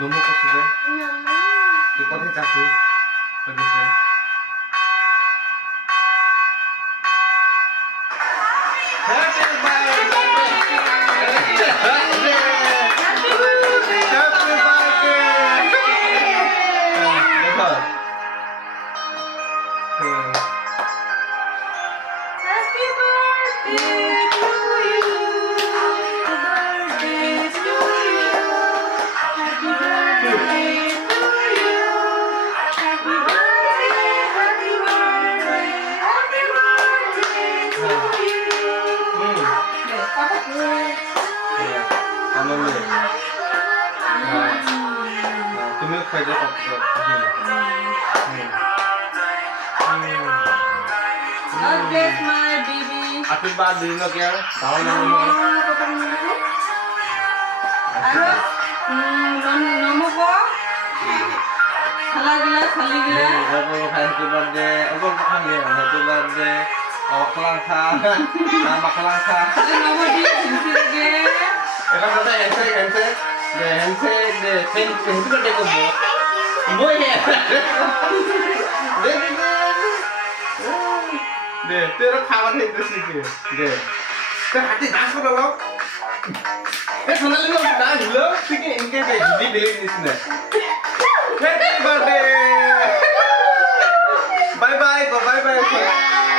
너무 컸어. 이 꽃에 잡고 어디 있어? तुम्हें फायदा God bless my baby. Happy birthday no क्या tahun yang Namo ko. Khala gila. Happy birthday. Happy birthday. Kelang sa. Nama kelang sa. Namo di sini lagi. Eka kata handshake. Deh, happy birthday ko mo. Mo ya. दे तेरा खावा थे industry के दे तेरा हाथी dance कर लो ये सुना ले लो डांस लो ठीक है इनके पे हिंदी बेली इसने हैप्पी बर्थडे बाय बाय को बाय बाय